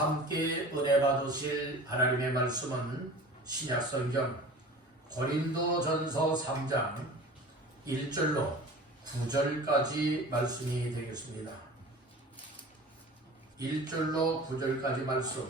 함께 은혜 받으실 하나님의 말씀은 신약성경 고린도전서 3장 1절로 9절까지 말씀이 되겠습니다. 1절로 9절까지 말씀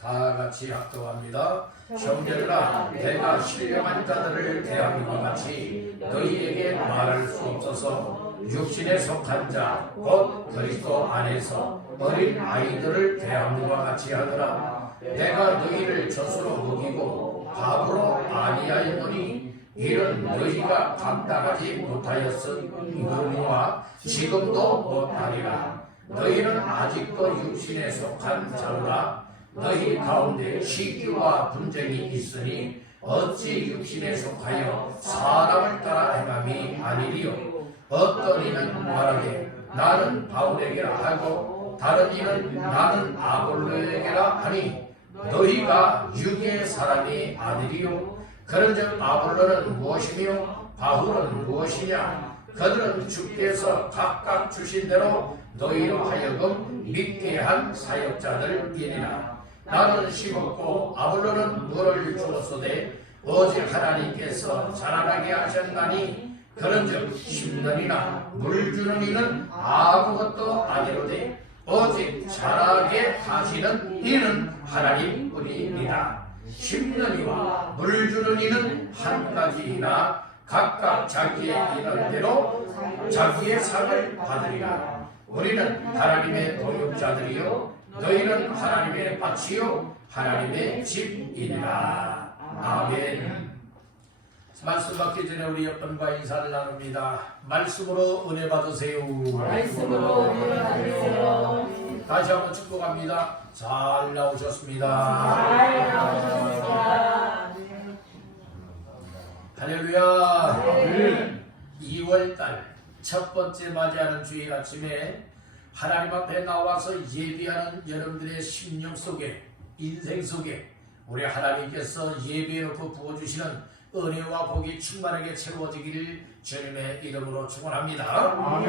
다 같이 합독합니다. 형제들아, 내가 신령한 자들을 대하는 것 같이 너희에게 말할 수 없어서 육신에 속한 자 곧 그리스도 안에서 어린 아이들을 대하는 것 같이 하더라. 내가 너희를 젖으로 먹이고 밥으로 아니하였노니 이는 너희가 감당하지 못하였으므로와 지금도 못하리라. 너희는 아직도 육신에 속한 자라. 너희 가운데 시기와 분쟁이 있으니 어찌 육신에 속하여 사람을 따라 행함이 아니리요. 어떤 이는 말하되 나는 바울에게라 하고 다른 이는 나는 아볼로에게라 하니 너희가 육의 사람이 아니리요. 그런즉 아볼로는 무엇이며 바울은 무엇이냐. 그들은 주께서 각각 주신 대로 너희로 하여금 믿게 한 사역자들이니라. 나는 심었고 아볼로는 물을 주었으되 오직 하나님께서 자라나게 하셨나니 그런즉 심는이나 물 주는 이는 아무것도 아니로되 오직 자라게 하시는 이는 하나님뿐이니라. 심는 이와 물 주는 이는 한 가지이나 각각 자기의 인원대로 자기의 상을 받으리라. 우리는 하나님의 동역자들이요 너희는 하나님의 밭이요 하나님의 집이니라. 아멘. 말씀 받기 전에 우리 옆분과 인사를 나눕니다. 말씀으로 은혜 받으세요. 말씀으로 은혜 받으세요. 다시 한번 축복합니다. 잘 나오셨습니다. 잘 나오셨습니다. 할렐루야. 2월달 첫 번째 맞이하는 주일 아침에 하나님 앞에 나와서 예배하는 여러분들의 심령 속에, 인생 속에 우리 하나님께서 예배해놓고 부어주시는 은혜와 복이 충만하게 채워지기를 주님의 이름으로 축원합니다.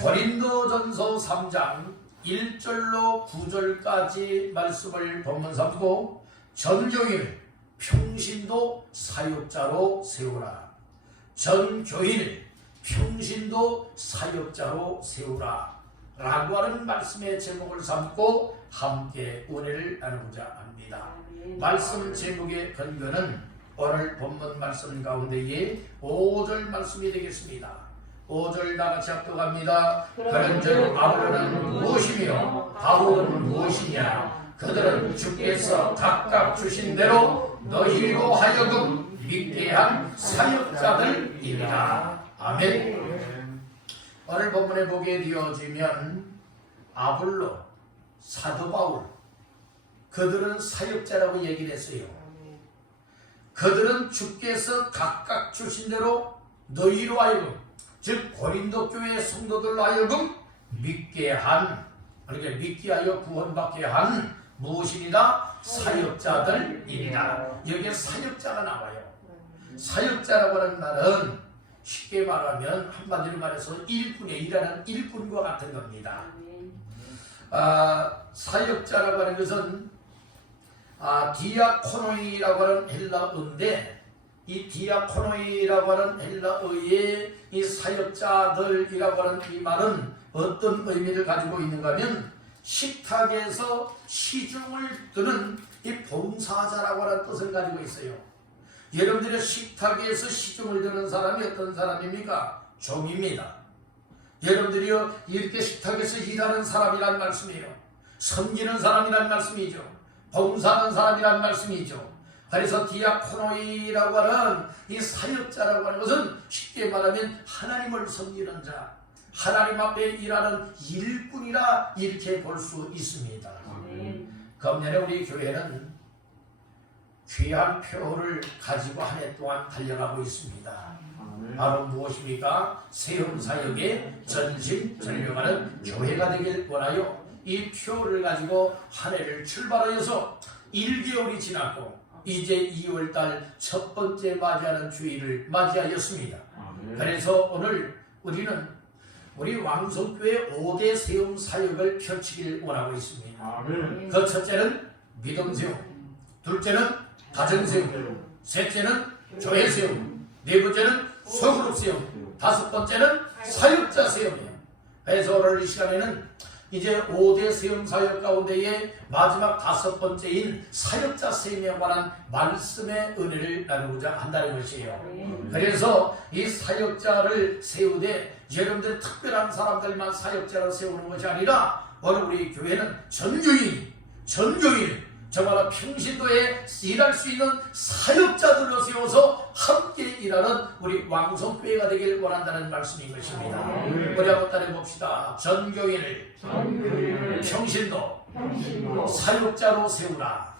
고린도전서 3장 1절로 9절까지 말씀을 본문 삼고 전교인을 평신도 사역자로 세우라. 전교인을 평신도 사역자로 세우라 라고 하는 말씀의 제목을 삼고 함께 은혜를 나누고자 합니다. 말씀 제목의 근거는 오늘 본문 말씀 가운데에 5절 말씀이 되겠습니다. 5절 다같이 합독합니다. 그런즉 아볼로는 무엇이며 바울은 무엇이냐. 그들은 주께서 각각 주신 대로 너희로 하여금 믿게 한 사역자들이니라. 아멘. 오늘 본문에 보게 되어지면 아볼로, 사도 바울 그들은 사역자라고 얘기를 했어요. 그들은 주께서 각각 주신 대로 너희로 하여금, 즉 고린도 교회 성도들로 하여금 믿게 한, 그러니까 믿게 하여 구원받게 한 무엇이니라? 사역자들이니라. 여기에 사역자가 나와요. 사역자라고 하는 말은 쉽게 말하면 한마디로 말해서 일꾼에 일하는 일꾼과 같은 겁니다. 사역자라고 하는 것은 디아코노이라고 하는 헬라어인데 이 디아코노이라고 하는 헬라어의 이 사역자들이라고 하는 이 말은 어떤 의미를 가지고 있는가 하면 식탁에서 시중을 드는 이 봉사자라고 하는 뜻을 가지고 있어요. 여러분들의 식탁에서 시중을 드는 사람이 어떤 사람입니까? 종입니다. 여러분들이요 이렇게 식탁에서 일하는 사람이란 말씀이에요. 섬기는 사람이란 말씀이죠. 봉사하는 사람이란 말씀이죠. 그래서 디아코노이라고 하는 이 사역자라고 하는 것은 쉽게 말하면 하나님을 섬기는 자, 하나님 앞에 일하는 일꾼이라 이렇게 볼 수 있습니다. 금년에 우리 교회는 귀한 표를 가지고 한 해 동안 달려가고 있습니다. 바로 무엇입니까? 세운 사역에 전심전력하는 교회가 되길 원하여 이 표를 가지고 한 해를 출발하여서 1개월이 지났고 이제 2월달 첫 번째 맞이하는 주일을 맞이하였습니다. 그래서 오늘 우리는 우리 왕성교회 5대 세움 사역을 펼치길 원하고 있습니다. 아멘. 그 첫째는 믿음 세움, 둘째는 가정 세움, 셋째는 교회 세움, 네 번째는 소그룹 세움, 다섯 번째는 사역자 세움이에요. 그래서 오늘 이 시간에는 이제 5대 세움 사역 가운데에 마지막 다섯 번째인 사역자 세움에 관한 말씀의 은혜를 나누고자 한다는 것이에요. 그래서 이 사역자를 세우되 여러분들 특별한 사람들만 사역자를 세우는 것이 아니라 오늘 우리 교회는 전교인 정말 평신도에 일할 수 있는 사역자들로 세워서 함께 일하는 우리 왕성교회가 되길 원한다는 말씀인 것입니다. 우리 한번 따라해봅시다. 전교인을 평신도 사역자로 세우라.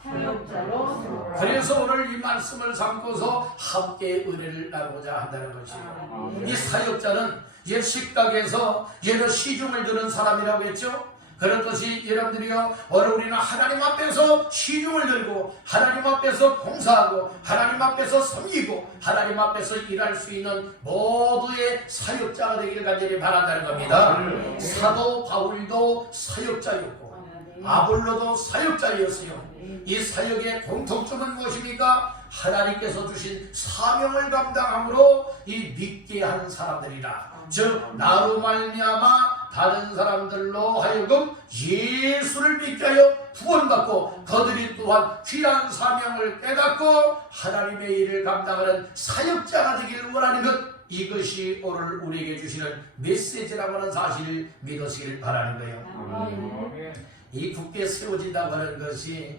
그래서 오늘 이 말씀을 삼고서 함께 은혜를 나누고자 한다는 것이에요. 이 사역자는 옛 식탁에서 옛 시중을 드는 사람이라고 했죠. 그렇듯이 여러분들이요, 오늘 우리는 하나님 앞에서 시중을 들고 하나님 앞에서 봉사하고 하나님 앞에서 섬기고 하나님 앞에서 일할 수 있는 모두의 사역자가 되기를 간절히 바란다는 겁니다. 사도 바울도 사역자였고 아볼로도 사역자였어요. 이 사역의 공통점은 무엇입니까? 하나님께서 주신 사명을 감당함으로 이 믿게 하는 사람들이라. 즉 나로 말미암아 다른 사람들로 하여금 예수를 믿게 하여 구원받고 그들이 또한 귀한 사명을 깨닫고 하나님의 일을 감당하는 사역자가 되기를 원하는 것, 이것이 오늘 우리에게 주시는 메시지라고 하는 사실을 믿으시길 바라는 거예요. 이 굳게 세워진다고 하는 것이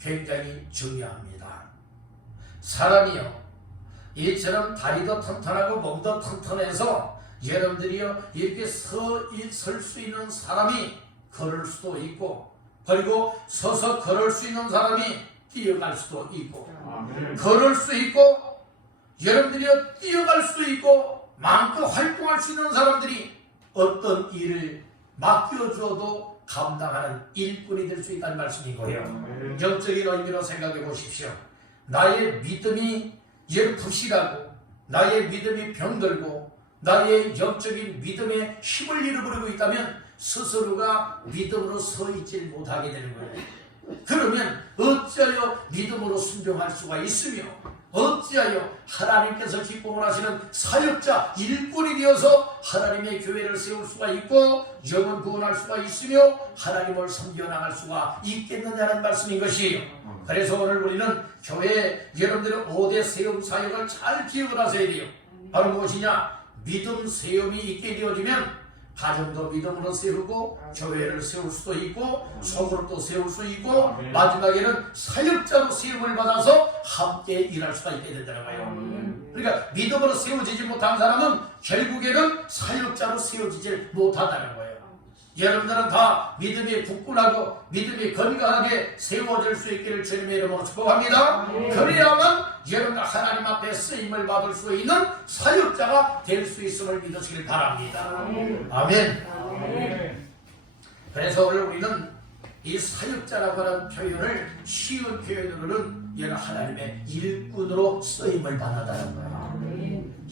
굉장히 중요합니다. 사람이요, 이처럼 다리도 튼튼하고 몸도 튼튼해서 여러분들이요 이렇게 설 수 있는 사람이 걸을 수도 있고, 그리고 서서 걸을 수 있는 사람이 뛰어갈 수도 있고, 걸을 수 있고 여러분들이요 뛰어갈 수도 있고, 마음껏 활동할 수 있는 사람들이 어떤 일을 맡겨줘도 감당하는 일꾼이 될 수 있다는 말씀인 거예요. 영적인 의미로 생각해 보십시오. 나의 믿음이 부실하고 나의 믿음이 병들고 나의 영적인 믿음의 힘을 잃어버리고 있다면 스스로가 믿음으로 서 있지 못하게 되는 거예요. 그러면 어찌하여 믿음으로 순종할 수가 있으며 어찌하여 하나님께서 기뻐 하시는 사역자 일꾼이 되어서 하나님의 교회를 세울 수가 있고 영혼 구원할 수가 있으며 하나님을 섬겨 나갈 수가 있겠느냐는 말씀인 것이에요. 그래서 오늘 우리는 교회 여러분들의 5대 세움 사역을 잘 기억을 하셔야 돼요. 바로 무엇이냐? 믿음 세움이 있게 되어지면 가정도 믿음으로 세우고 교회를 세울 수도 있고 소그룹도 세울 수 있고 마지막에는 사역자로 세움을 받아서 함께 일할 수가 있게 된다는 거예요. 그러니까 믿음으로 세워지지 못한 사람은 결국에는 사역자로 세워지지 못한다는 거예요. 여러분들은 다 믿음이 굳건하고 믿음이 건강하게 세워질 수 있기를 주님의 이름으로 축복합니다. 그래야만 여러분들 하나님 앞에 쓰임을 받을 수 있는 사역자가 될 수 있음을 믿으시길 바랍니다. 아멘. 그래서 오늘 우리는 이 사역자라고 하는 표현을 쉬운 표현으로는 여러분 하나님의 일꾼으로 쓰임을 받는다는 거예요.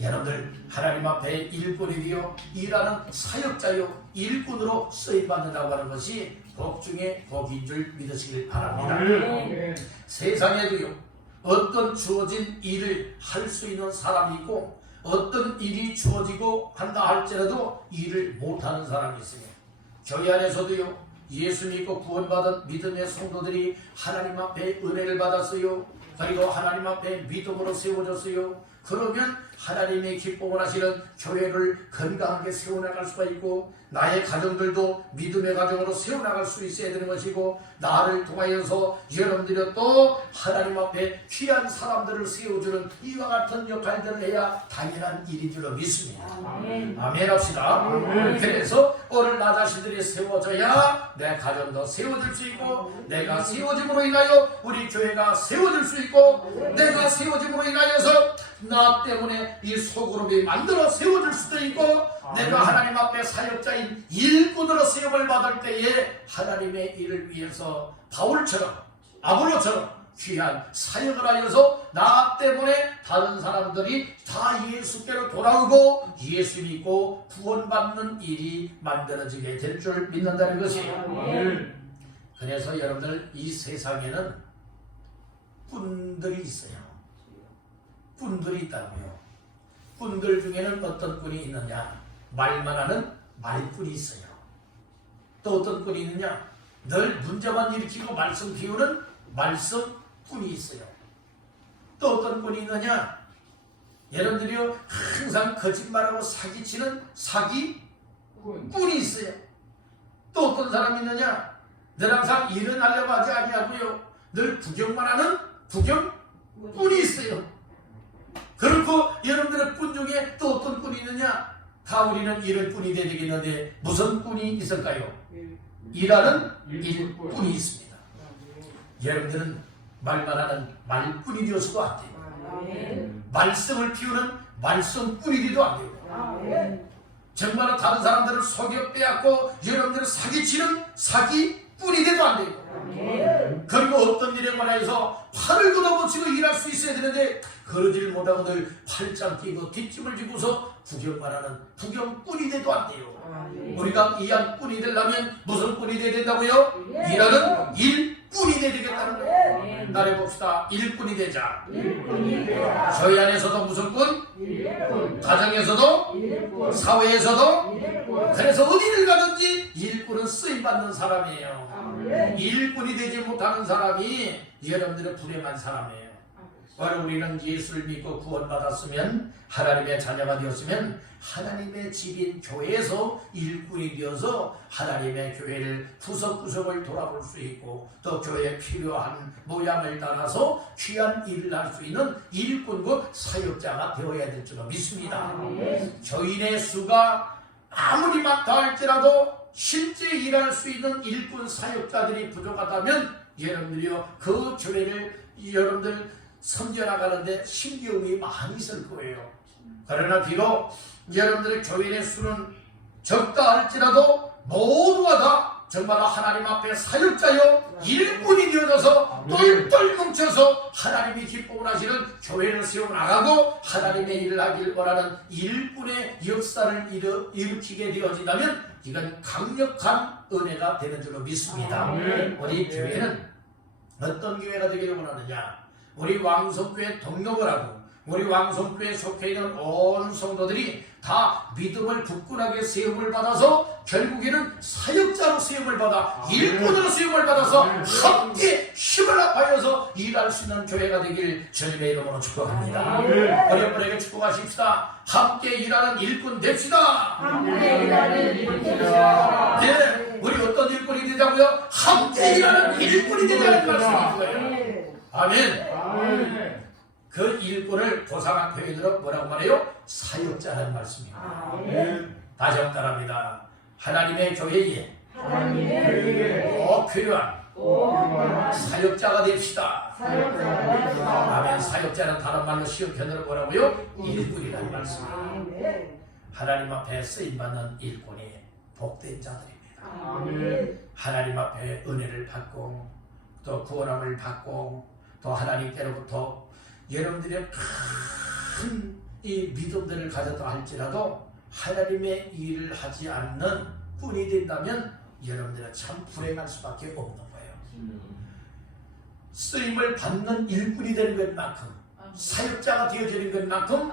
여러분들 하나님 앞에 일꾼이 되어 일하는 사역자요 일꾼으로 쓰임받는다고 하는 것이 복 중에 복인 줄 믿으시길 바랍니다. 세상에도요 어떤 주어진 일을 할 수 있는 사람이 있고 어떤 일이 주어지고 한다 할지라도 일을 못하는 사람이 있으며 교회 안에서도요 예수 믿고 구원받은 믿음의 성도들이 하나님 앞에 은혜를 받았어요. 그리고 하나님 앞에 믿음으로 세워졌어요. 그러면 하나님의 기쁨을 하시는 교회를 건강하게 세워나갈 수가 있고 나의 가정들도 믿음의 가정으로 세워나갈 수 있어야 되는 것이고 나를 통하여서 여러분들이 또 하나님 앞에 귀한 사람들을 세워주는 이와 같은 역할들을 해야 당연한 일인 줄로 믿습니다. 아멘 합시다. 그래서 오늘 나 자신들이 세워져야 내 가정도 세워질 수 있고 내가 세워짐으로 인하여 우리 교회가 세워질 수 있고 내가 세워짐으로 인하여서 나 때문에 이 소그룹이 만들어 세워질 수도 있고 내가 하나님 앞에 사역자인 일꾼으로 세움을 받을 때에 하나님의 일을 위해서 바울처럼 아볼로처럼 귀한 사역을 하여서 나 때문에 다른 사람들이 다 예수께로 돌아오고 예수 믿고 구원받는 일이 만들어지게 될 줄 믿는다는 것이에요. 그래서 여러분들 이 세상에는 꾼들이 있어요. 꾼들이 있다고요. 꾼들 중에는 어떤 꾼이 있느냐? 말만 하는 말꾼이 있어요. 또 어떤 꾼이 있느냐? 늘 문제만 일으키고 말씀 비우는 말씀꾼이 있어요. 또 어떤 꾼이 있느냐? 여러분들이요 항상 거짓말하고 사기치는 사기꾼이 있어요. 또 어떤 사람이 있느냐? 늘 항상 일은 하려고 하지 아니하고요 늘 구경만 하는 구경꾼이 있어요. 그렇고 여러분들의 꾼 중에 또 어떤 꾼이 있느냐? 다 우리는 이런 꾼이 되야 되겠는데 무슨 꾼이 있을까요? 일하는 일꾼이 있습니다. 여러분들은 말만 하는 말꾼이 되어서도 안 돼요. 말씀을 피우는 말씀꾼이 되도 안 돼요. 정말로 다른 사람들을 속여 빼앗고 여러분들을 사기치는 사기꾼이 되도 안 돼요. 그리고 어떤 일에 관해서 팔을 걷어붙이고 일할 수 있어야 되는데 그러질 못하고 늘 팔짱 끼고 뒷짐을 지고서 구경만 하는 구경꾼이 돼도 안 돼요. 우리가 이한 꾼이 되려면 무슨 꾼이 돼야 된다고요? 일하는 일꾼이 돼야 되겠다는 거예요. 나래 봅시다. 일꾼이 되자. 저희 안에서도 무슨 꾼? 가정에서도 사회에서도 그래서 어디를 가든지 일꾼은 쓰임받는 사람이에요. 일꾼이 되지 못하는 사람이 여러분들의 불행한 사람이에요. 바로 우리는 예수를 믿고 구원받았으면 하나님의 자녀가 되었으면 하나님의 집인 교회에서 일꾼이 되어서 하나님의 교회를 구석구석을 돌아볼 수 있고 또 교회에 필요한 모양을 따라서 귀한 일을 할 수 있는 일꾼 곧 사역자가 되어야 될 줄로 믿습니다. 교인의 수가 아무리 많다 할지라도 실제 일할 수 있는 일꾼 사역자들이 부족하다면 여러분들이요 그 교회를 여러분들 섬겨나가는데 신경이 많이 있을 거예요. 그러나 비록 여러분들의 교인의 수는 적다 할지라도 모두가 다 정말 하나님 앞에 사역자요 일꾼이 되어져서 똘똘 뭉쳐서 하나님이 기쁨을 하시는 교회를 세워나가고 하나님의 일을 하길 원하는 일꾼의 역사를 일으키게 되어진다면 이건 강력한 은혜가 되는 줄로 믿습니다. 우리 교회는 어떤 교회가 되기를 원하느냐? 우리 왕성교회 동력을 하고 우리 왕성교회에 속해 있는 온 성도들이 다 믿음을 굳건하게 세움을 받아서 결국에는 사역자로 세움을 받아 일꾼으로 세움을 받아서 함께 힘을 합하여서 일할 수 있는 교회가 되길 주님의 이름으로 축복합니다. 어려분에게 축복하십시다. 함께 일하는 일꾼 됩시다. 함께 일하는 일꾼 됩시다. 네, 우리 어떤 일꾼이 되자고요? 함께 일하는 일꾼이 되자는 말씀인 거예요. 아멘. 그 일꾼을 고상한 표현으로 뭐라고 말해요? 사역자라는 말씀입니다. 다시 한번 따라합니다. 하나님의 교회에 꼭 필요한 사역자가 됩시다. 아멘. 사역자는 다른 말로 쉬운 편으로 뭐라고요? 일꾼이라는 말씀입니다. 하나님 앞에 쓰임받는 일꾼이 복된 자들입니다. 하나님 앞에 은혜를 받고 또 구원함을 받고 또 하나님께로부터 여러분들의 큰 이 믿음들을 가졌다 할지라도 하나님의 일을 하지 않는 꾼이 된다면 여러분들은 참 불행할 수밖에 없는 거예요. 쓰임을 받는 일꾼이 되는 것만큼 사역자가 되어지는 것만큼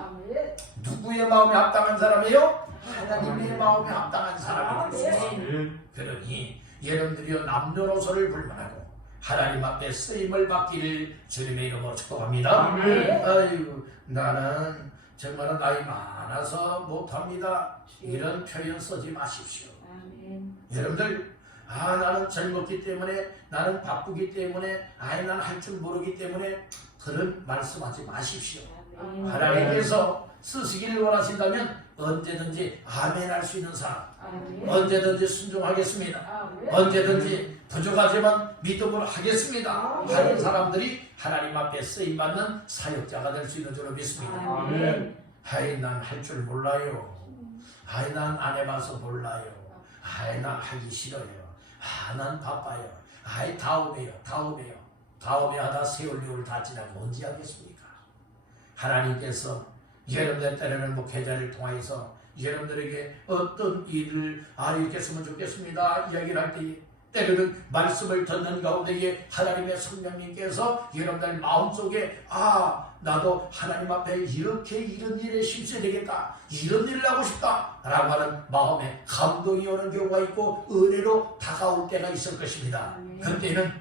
누구의 마음에 합당한 사람이에요? 하나님의 마음에 합당한 사람이 될 수 있어요. 그러니 여러분들이 남녀노소를 불문하고 하나님 앞에 쓰임을 받기를 주님의 이름으로 축복합니다. 아이고 나는 정말 나이 많아서 못합니다. 이런 표현 쓰지 마십시오. 여러분들 나는 젊었기 때문에 나는 바쁘기 때문에 나는 할 줄 모르기 때문에 그런 말씀하지 마십시오. 하나님께서 쓰시기를 원하신다면 언제든지 아멘 할 수 있는 사람 언제든지 순종하겠습니다. 언제든지 부족하지만 믿음으로 하겠습니다 하는 사람들이 하나님 앞에 쓰임받는 사역자가 될 수 있는 줄로 믿습니다. 아이 난 할 줄 몰라요. 아이 난 안 해봐서 몰라요. 아이 난 하기 싫어요. 난 바빠요. 아이 다음에요. 다음에 하다 세월령을 다 지나고 언제 하겠습니까? 하나님께서 여러분들 때로는 목회자를 통해서 여러분들에게 어떤 일을 이렇게 했으면 좋겠습니다 이야기를 할 때 때로는 말씀을 듣는 가운데에 하나님의 성령님께서 여러분들 마음속에 나도 하나님 앞에 이렇게 이런 일에 힘써야 되겠다 이런 일을 하고 싶다 라고 하는 마음에 감동이 오는 경우가 있고 은혜로 다가올 때가 있을 것입니다. 그때는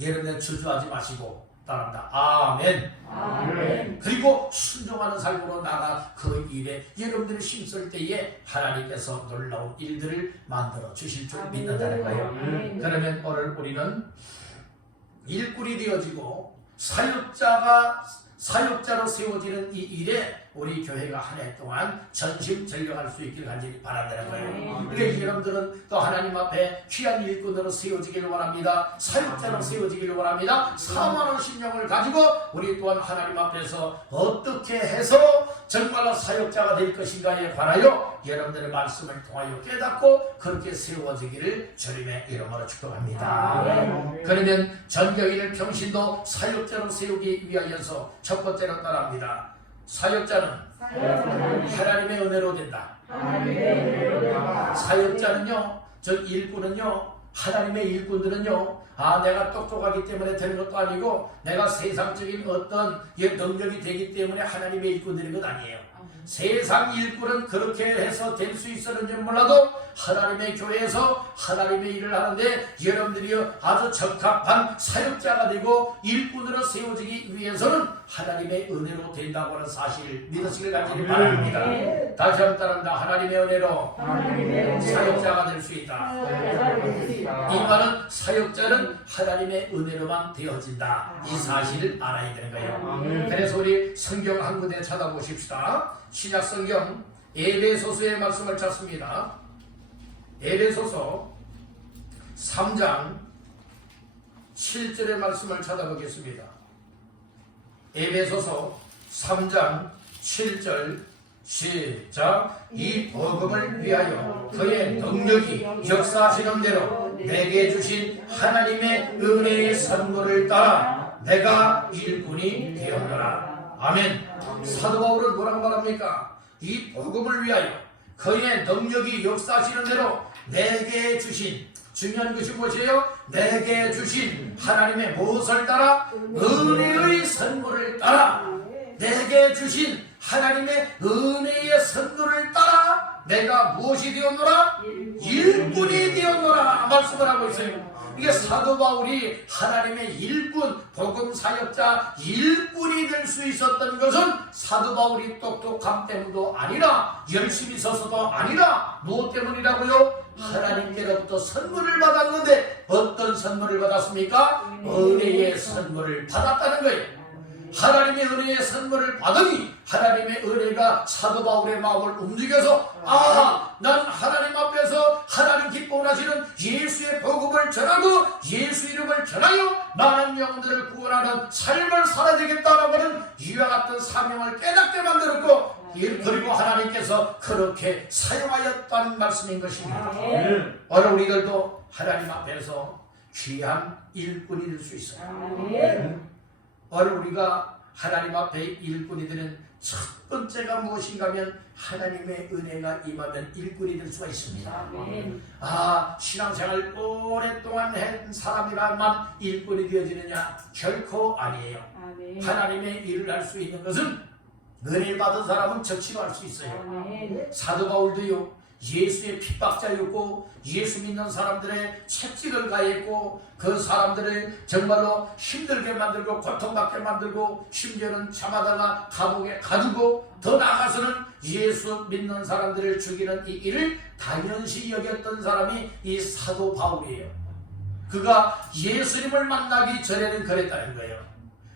여러분들 주저하지 마시고 따라합니다. 아멘. 아멘. 그리고 순종하는 삶으로 나가 그 일에 여러분들이 힘쓸 때에 하나님께서 놀라운 일들을 만들어 주실 줄 믿는다는 거예요. 그러면 오늘 우리는 일꾼이 되어지고 사역자로 세워지는 이 일에 우리 교회가 한 해 동안 전심전력할 수 있길 간절히 바란다는 거예요. 그러니까 여러분들은 또 하나님 앞에 귀한 일꾼으로 세워지기를 원합니다. 사역자로 세워지기를 원합니다. 사모하는 심령을 가지고 우리 또한 하나님 앞에서 어떻게 해서 정말로 사역자가 될 것인가에 관하여 여러분들의 말씀을 통하여 깨닫고 그렇게 세워지기를 주님의 이름으로 축복합니다. 그러면 전교인을 평신도 사역자로 세우기 위하여서 첫 번째로 따라합니다. 사역자는 하나님의 은혜로 된다. 사역자는요, 저 일꾼은요, 하나님의 일꾼들은요, 내가 똑똑하기 때문에 되는 것도 아니고 내가 세상적인 어떤 능력이 되기 때문에 하나님의 일꾼들인 것 아니에요. 세상 일꾼은 그렇게 해서 될 수 있었는지 몰라도 하나님의 교회에서 하나님의 일을 하는데 여러분들이 아주 적합한 사역자가 되고 일꾼으로 세워지기 위해서는 하나님의 은혜로 된다고 하는 사실을 믿으시길 간절히 바랍니다. 다시 한번 따릅니다. 하나님의 은혜로 사역자가 될 수 있다. 이 말은 사역자는 하나님의 은혜로만 되어진다. 이 사실을 알아야 되는 거예요. 그래서 우리 성경 한 군데 찾아보십시다. 신약 성경 에베소서의 말씀을 찾습니다. 에베소서 3장 7절의 말씀을 찾아보겠습니다. 에베소서 3장 7절 시작. 이 복음을 위하여 그의 능력이 역사하시는 대로 내게 주신 하나님의 은혜의 선물을 따라 내가 일꾼이 되었노라. 아멘. 사도 바울은 뭐라고 말합니까? 이 복음을 위하여 그의 능력이 역사하시는 대로 내게 주신, 중요한 것이 무엇이에요? 내게 주신 하나님의 무엇을 따라? 은혜의 선물을 따라. 내게 주신 하나님의 은혜의 선물을 따라 내가 무엇이 되었노라? 일꾼이 되었노라 말씀을 하고 있어요. 이게 사도 바울이 하나님의 일꾼, 복음 사역자 일꾼이 될 수 있었던 것은 사도 바울이 똑똑함 때문도 아니라 열심히 서서도 아니라 무엇 때문이라고요? 하나님께로부터 선물을 받았는데 어떤 선물을 받았습니까? 은혜의 선물을 받았다는 거예요. 하나님의 은혜의 선물을 받으니 하나님의 은혜가 사도 바울의 마음을 움직여서 난 하나님 앞에서 하나님 기뻐하시는 예수의 복음을 전하고 예수 이름을 전하여 많은 영혼들을 구원하는 삶을 살아야 되겠다라고 하는 이와 같은 사명을 깨닫게 만들었고 그리고 하나님께서 그렇게 사용하였다는 말씀인 것입니다. 오늘 우리들도 하나님 앞에서 귀한 일꾼이 될 수 있어요. 오늘 우리가 하나님 앞에 일꾼이 되는 첫 번째가 무엇인가 하면 하나님의 은혜가 임하면 일꾼이 될 수가 있습니다. 신앙생활 오랫동안 한 사람이라만 일꾼이 되어지느냐? 결코 아니에요. 하나님의 일을 할 수 있는 것은 은혜 받은 사람은 적시로 할 수 있어요. 사도 바울도요, 예수의 핍박자였고 예수 믿는 사람들의 채찍을 가했고 그 사람들을 정말로 힘들게 만들고 고통받게 만들고 심지어는 참아다가 감옥에 가두고 더 나아가서는 예수 믿는 사람들을 죽이는 이 일을 당연시 여겼던 사람이 이 사도 바울이에요. 그가 예수님을 만나기 전에는 그랬다는 거예요.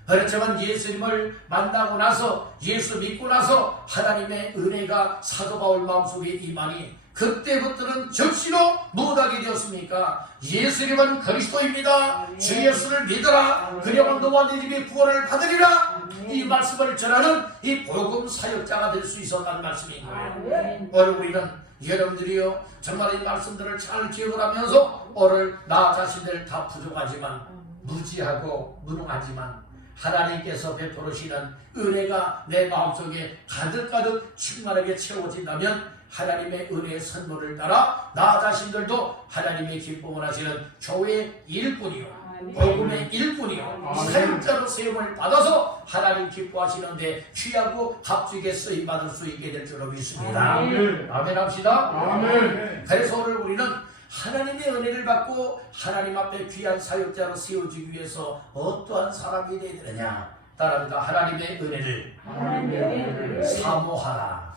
그렇지만 예수님을 만나고 나서 예수 믿고 나서 하나님의 은혜가 사도 바울 마음속에 임하니 그때부터는 적시로 못하게 되었습니까? 예수님은 그리스도입니다. 주 예수를 믿어라. 그리하면 너와 네 집이 구원을 받으리라. 이 말씀을 전하는 이 복음 사역자가 될 수 있었다는 말씀인 거예요. 오늘 우리는 여러분들이요 정말 이 말씀들을 잘 기억을 하면서 오늘 나 자신들 다 부족하지만 무지하고 무능하지만 하나님께서 베풀으시는 은혜가 내 마음속에 가득가득 충만하게 채워진다면 하나님의 은혜의 선물을 따라 나 자신들도 하나님의 기쁨을 하시는 교회의 일꾼이요 복음의 일꾼이요 사역자로 세움을 받아서 하나님 기뻐하시는데 귀하고 값지게 쓰임받을 수 있게 될 줄로 믿습니다. 아멘 합시다. 아멘. 그래서 오늘 우리는 하나님의 은혜를 받고 하나님 앞에 귀한 사역자로 세워지기 위해서 어떠한 사람이 되어야 되느냐? 따라합니다. 하나님의 은혜를 사모하라.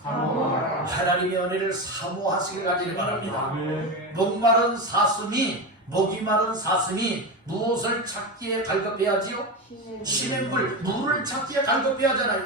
하나님의 은혜를 사모하시길 가지길 바랍니다. 목마른 사슴이 목이 마른 사슴이 무엇을 찾기에 갈급해야지요? 시냇물, 물을 찾기에 갈급해야 하잖아요.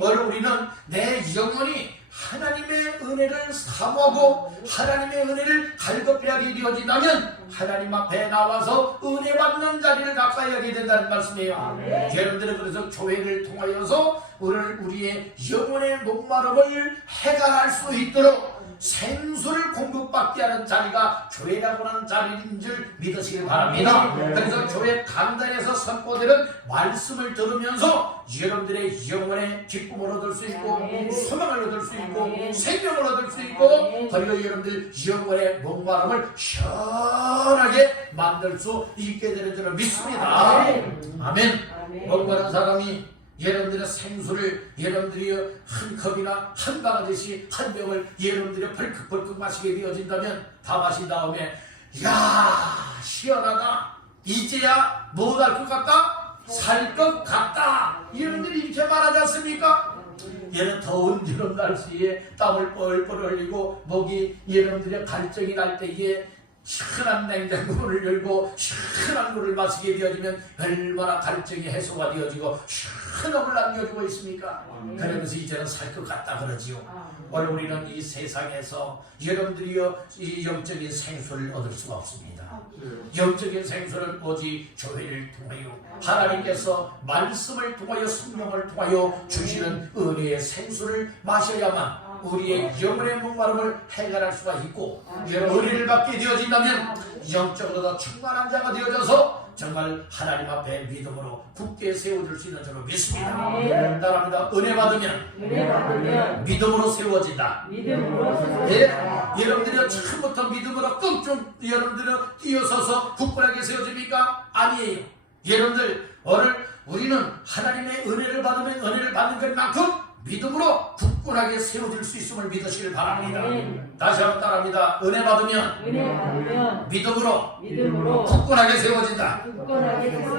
오늘 우리는 내 영혼이 하나님의 은혜를 사모하고 하나님의 은혜를 갈급해하게 되어진다면 하나님 앞에 나와서 은혜 받는 자리를 가까이 하게 된다는 말씀이에요. 여러분들은 그래서 교회를 통하여서 오늘 우리의 영혼의 목마름을 해결할 수 있도록 생수를 공급받게 하는 자리가 교회라고 하는 자리인 줄 믿으시길 바랍니다. 그래서 교회 강단에서 선포되는 말씀을 들으면서 여러분들의 영혼의 기쁨을 얻을 수 있고 소망을 얻을 수 있고 생명을 얻을 수 있고 그리고 여러분들 영혼의 목마름을 시원하게 만들 수 있게 되는 줄을 믿습니다. 아멘. 목마른 사람이 여러분들의 생수를 여러분들이 한 컵이나 한 바가지씩 한 병을 여러분들이 벌컥벌컥 마시게 되어진다면 다 마신 다음에 이야 시원하다 이제야 뭐 할 것 같다? 살 것 같다 여러분들이 이렇게 말하지 않습니까? 얘는 더운 여름 날씨에 땀을 뻘뻘 흘리고 목이 여러분들의 갈증이 날 때에 시원한 냉장고를 열고 시원한 물을 마시게 되어지면 얼마나 갈증이 해소가 되어지고 시원함을 남겨주고 있습니까? 그러면서 이제는 살 것 같다 그러지요. 오늘 우리는 이 세상에서 여러분들이요 이 영적인 생수를 얻을 수가 없습니다. 영적인 생수는 오직 교회를 통하여 하나님께서 말씀을 통하여 성령을 통하여 주시는 은혜의 생수를 마셔야만 우리의 영혼의 목마름을 해결할 수가 있고 은혜를 받게 되어진다면 영적으로도 충만한 자가 되어져서 정말 하나님 앞에 믿음으로 굳게 세워줄 수 있는 줄로 믿습니다. 따라합니다. 은혜 받으면 믿음으로 세워진다. 여러분들이 처음부터 믿음으로 끙끙 여러분들은 뛰어서서 굳건하게 세워집니까? 아니에요. 여러분들 오늘 우리는 하나님의 은혜를 받으면 은혜를 받는 것만큼 믿음으로 굳건하게 세워질 수 있음을 믿으시길 바랍니다. 다시 한번 따라합니다. 은혜 받으면 믿음으로 굳건하게 세워진다.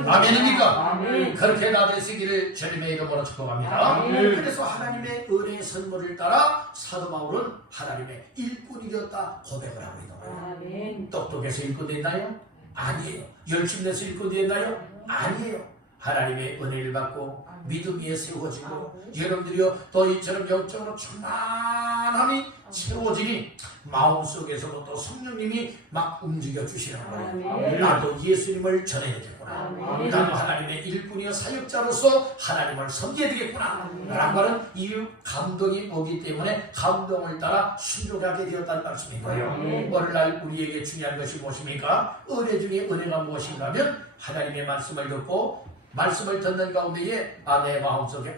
아멘입니까? 그렇게 다 되시기를 주님의 이름으로 축복합니다. 그래서 하나님의 은혜의 선물을 따라 사도 바울은 하나님의 일꾼이 되었다 고백을 하고 있는 거예요. 똑똑해서 일꾼 됐나요? 아니에요. 열심히 내서 일꾼 됐나요? 아니에요. 하나님의 은혜를 받고 믿음 위에 세워지고 여러분들이요 또 이처럼 영적으로 충만함이 채워지니 마음속에서부터 성령님이 막 움직여 주시는 거예요. 나도 예수님을 전해야 되겠구나. 나도 하나님의 일꾼이요 사역자로서 하나님을 섬겨야 되겠구나 라는 것은 이 감동이 오기 때문에 감동을 따라 순종하게 되었다는 말씀인 거예요. 오늘날 우리에게 중요한 것이 무엇입니까? 은혜 중에 은혜가 무엇인가 하면 하나님의 말씀을 듣고 말씀을 듣는 가운데에 내 마음속에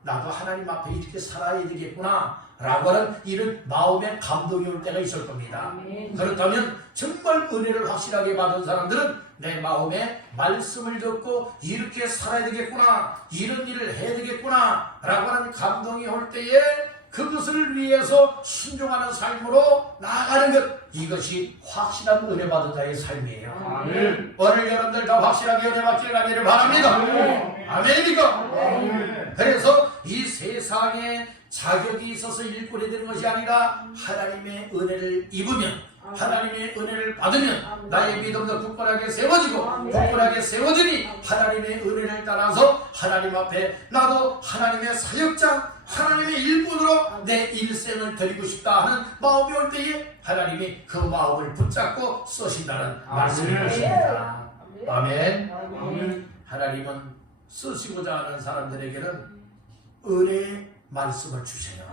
나도 하나님 앞에 이렇게 살아야 되겠구나 라고 하는 이런 마음의 감동이 올 때가 있을 겁니다. 그렇다면 정말 은혜를 확실하게 받은 사람들은 내 마음에 말씀을 듣고 이렇게 살아야 되겠구나 이런 일을 해야 되겠구나 라고 하는 감동이 올 때에 그것을 위해서 순종하는 삶으로 나아가는 것 이것이 확실한 은혜 받은 자의 삶이에요. 오늘 여러분들 다 확실하게 은혜 받기를 하기를 바랍니다. 아멘입니까? 그래서 이 세상에 자격이 있어서 일꾼이 되는 것이 아니라 하나님의 은혜를 입으면 하나님의 은혜를 받으면 나의 믿음도 굳건하게 세워지고 굳건하게 세워지니 하나님의 은혜를 따라서 하나님 앞에 나도 하나님의 사역자 하나님의 일꾼으로 내 일생을 드리고 싶다 하는 마음이 올 때에 하나님이 그 마음을 붙잡고 쓰신다는 말씀인 것입니다. 아멘. 하나님은 쓰시고자 하는 사람들에게는 은혜의 말씀을 주세요.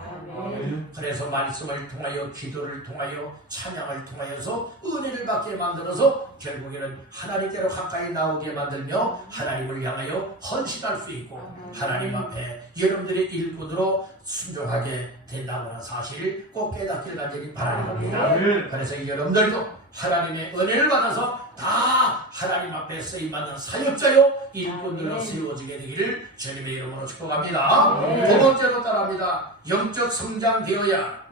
그래서 말씀을 통하여 기도를 통하여 찬양을 통하여서 은혜를 받게 만들어서 결국에는 하나님께로 가까이 나오게 만들며 하나님을 향하여 헌신할 수 있고 하나님 앞에 여러분들의 일꾼으로 순종하게 된다고 하는 사실을 꼭 깨닫길 간절히 바라는 겁니다. 그래서 여러분들도 하나님의 은혜를 받아서 다 하나님 앞에 쓰임받는 사역자요 일꾼들로 세워지게 되기를 주님의 이름으로 축복합니다. 두 번째로 따라합니다. 영적 성장되어야